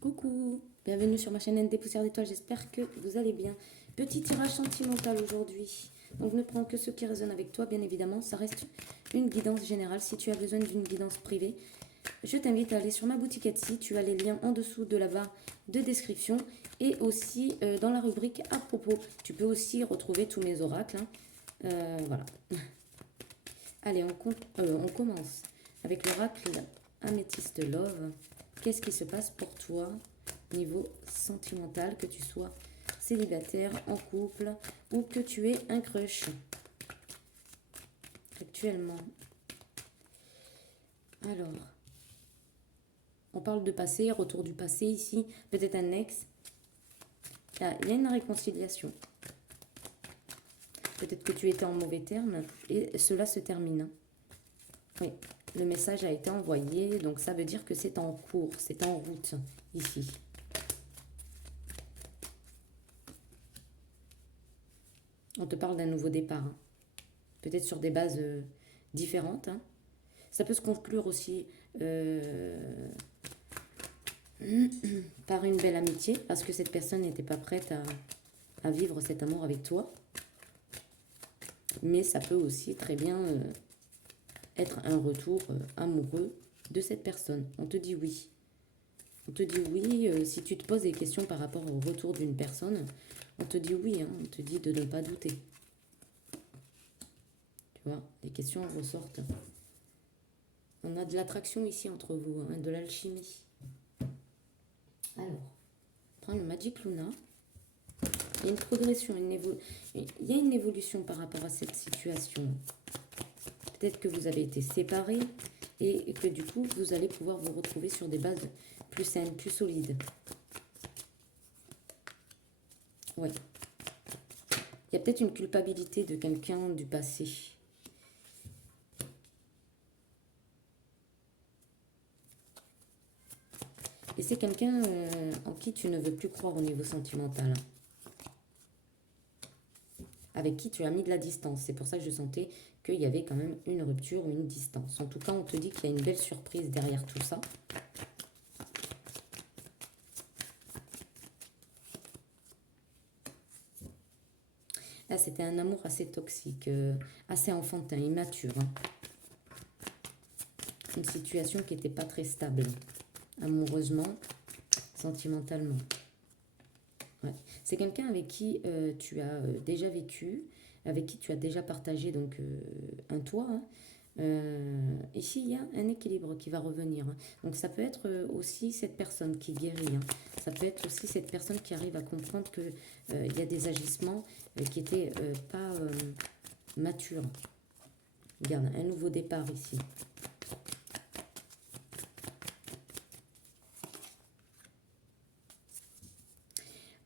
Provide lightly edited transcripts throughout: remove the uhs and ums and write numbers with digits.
Coucou, bienvenue sur ma chaîne ND Poussière d'étoiles, j'espère que vous allez bien. Petit tirage sentimental aujourd'hui. Donc ne prends que ce qui résonne avec toi, bien évidemment. Ça reste une guidance générale. Si tu as besoin d'une guidance privée, je t'invite à aller sur ma boutique Etsy. Tu as les liens en dessous de la barre de description et aussi dans la rubrique à propos. Tu peux aussi retrouver tous mes oracles. Voilà. Allez, on commence avec l'oracle Améthyste Love. Qu'est-ce qui se passe pour toi niveau sentimental, que tu sois célibataire, en couple ou que tu aies un crush actuellement? Alors, on parle de passé, retour du passé ici, peut-être un ex. Là, il y a une réconciliation. Peut-être que tu étais en mauvais terme et cela se termine. Oui, le message a été envoyé, donc ça veut dire que c'est en cours, c'est en route ici. On te parle d'un nouveau départ, hein. Peut-être sur des bases différentes, hein. Ça peut se conclure aussi par une belle amitié, parce que cette personne n'était pas prête à vivre cet amour avec toi. Mais ça peut aussi très bien être un retour amoureux de cette personne. On te dit oui. On te dit oui, si tu te poses des questions par rapport au retour d'une personne, on te dit oui, hein, on te dit de ne pas douter. Tu vois, les questions ressortent. On a de l'attraction ici entre vous, hein, de l'alchimie. Alors, prends le Magic Luna. Il y a une progression, il y a une évolution par rapport à cette situation. Peut-être que vous avez été séparés et que du coup, vous allez pouvoir vous retrouver sur des bases plus saines, plus solides. Ouais. Il y a peut-être une culpabilité de quelqu'un du passé. Et c'est quelqu'un en qui tu ne veux plus croire au niveau sentimental. Avec qui tu as mis de la distance. C'est pour ça que je sentais qu'il y avait quand même une rupture ou une distance. En tout cas, on te dit qu'il y a une belle surprise derrière tout ça. Là, c'était un amour assez toxique, assez enfantin, immature, hein. Une situation qui n'était pas très stable, amoureusement, sentimentalement. Ouais. C'est quelqu'un avec qui tu as déjà vécu, avec qui tu as déjà partagé donc un toit, hein. Ici, il y a un équilibre qui va revenir, hein. Donc, ça peut être aussi cette personne qui guérit, hein. Ça peut être aussi cette personne qui arrive à comprendre qu'il y a des agissements qui n'étaient pas matures. Regarde, un nouveau départ ici.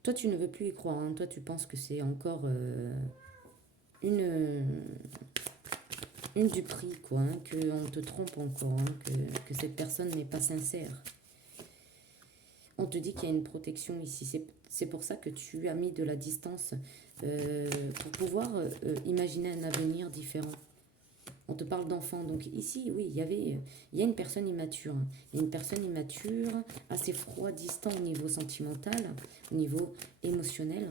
Toi, tu ne veux plus y croire, hein. Toi, tu penses que c'est encore une duperie, quoi, hein, qu'on te trompe encore, hein, que cette personne n'est pas sincère. On te dit qu'il y a une protection ici. C'est pour ça que tu as mis de la distance pour pouvoir imaginer un avenir différent. On te parle d'enfant. Donc ici, oui, il y a une personne immature. Il y a une personne immature, assez froid, distant au niveau sentimental, au niveau émotionnel.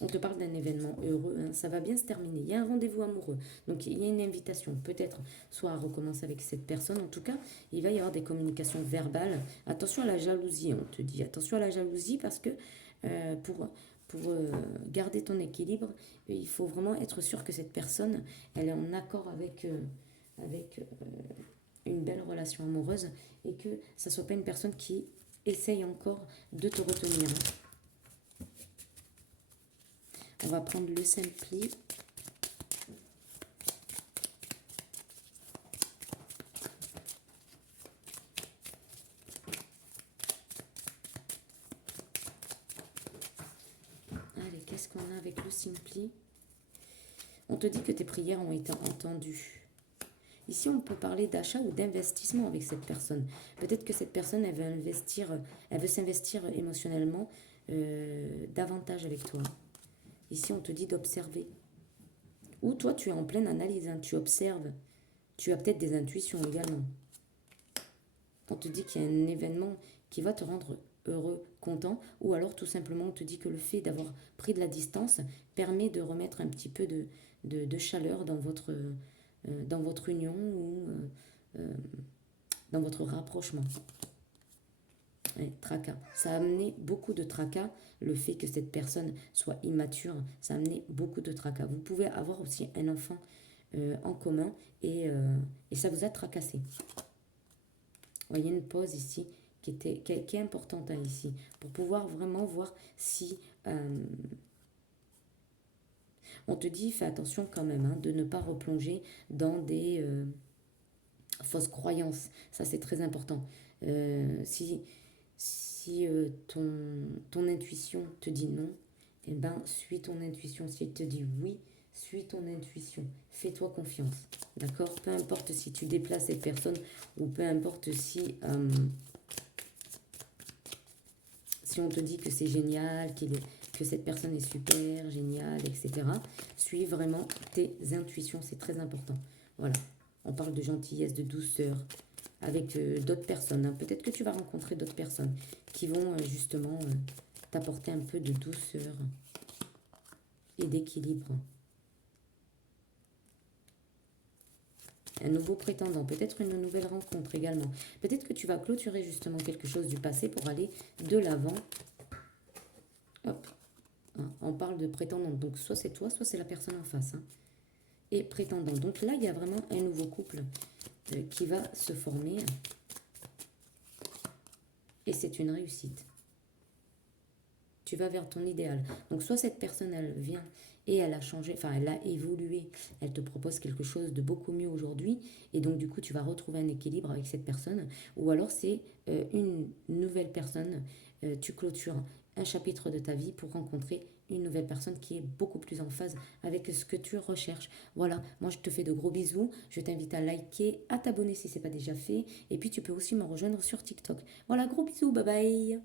On te parle d'un événement heureux, hein, ça va bien se terminer. Il y a un rendez-vous amoureux. Donc, il y a une invitation, peut-être soit à recommencer avec cette personne. En tout cas, il va y avoir des communications verbales. Attention à la jalousie, on te dit. Attention à la jalousie parce que pour garder ton équilibre, il faut vraiment être sûr que cette personne, elle est en accord avec une belle relation amoureuse et que ça ne soit pas une personne qui essaye encore de te retenir. On va prendre le Simpli. Allez, qu'est-ce qu'on a avec le Simpli? On te dit que tes prières ont été entendues. Ici, on peut parler d'achat ou d'investissement avec cette personne. Peut-être que cette personne, elle veut s'investir émotionnellement davantage avec toi. Ici, on te dit d'observer. Ou toi, tu es en pleine analyse, hein, tu observes. Tu as peut-être des intuitions également. On te dit qu'il y a un événement qui va te rendre heureux, content, ou alors tout simplement on te dit que le fait d'avoir pris de la distance permet de remettre un petit peu de chaleur dans votre union ou dans votre rapprochement. Ouais, tracas. Ça a amené beaucoup de tracas. Le fait que cette personne soit immature, ça a amené beaucoup de tracas. Vous pouvez avoir aussi un enfant en commun et ça vous a tracassé. Vous voyez une pause ici qui est importante hein, ici pour pouvoir vraiment voir si on te dit fais attention quand même hein, de ne pas replonger dans des fausses croyances. Ça c'est très important. Si ton intuition te dit non, eh ben, suis ton intuition. Si elle te dit oui, suis ton intuition. Fais-toi confiance. D'accord? Peu importe si tu déplaces cette personne ou peu importe si on te dit que c'est génial, que cette personne est super, géniale, etc. Suis vraiment tes intuitions. C'est très important. Voilà. On parle de gentillesse, de douceur avec d'autres personnes. Hein. Peut-être que tu vas rencontrer d'autres personnes qui vont justement t'apporter un peu de douceur et d'équilibre. Un nouveau prétendant, peut-être une nouvelle rencontre également. Peut-être que tu vas clôturer justement quelque chose du passé pour aller de l'avant. Hop, on parle de prétendant, donc soit c'est toi, soit c'est la personne en face. Hein. Et prétendant, donc là il y a vraiment un nouveau couple qui va se former. Et c'est une réussite. Tu vas vers ton idéal. Donc soit cette personne, elle vient et elle a changé, enfin elle a évolué, elle te propose quelque chose de beaucoup mieux aujourd'hui, et donc du coup tu vas retrouver un équilibre avec cette personne, ou alors c'est une nouvelle personne, tu clôtures un chapitre de ta vie pour rencontrer une nouvelle personne qui est beaucoup plus en phase avec ce que tu recherches. Voilà, moi je te fais de gros bisous, je t'invite à liker, à t'abonner si ce n'est pas déjà fait, et puis tu peux aussi me rejoindre sur TikTok. Voilà, gros bisous, bye bye.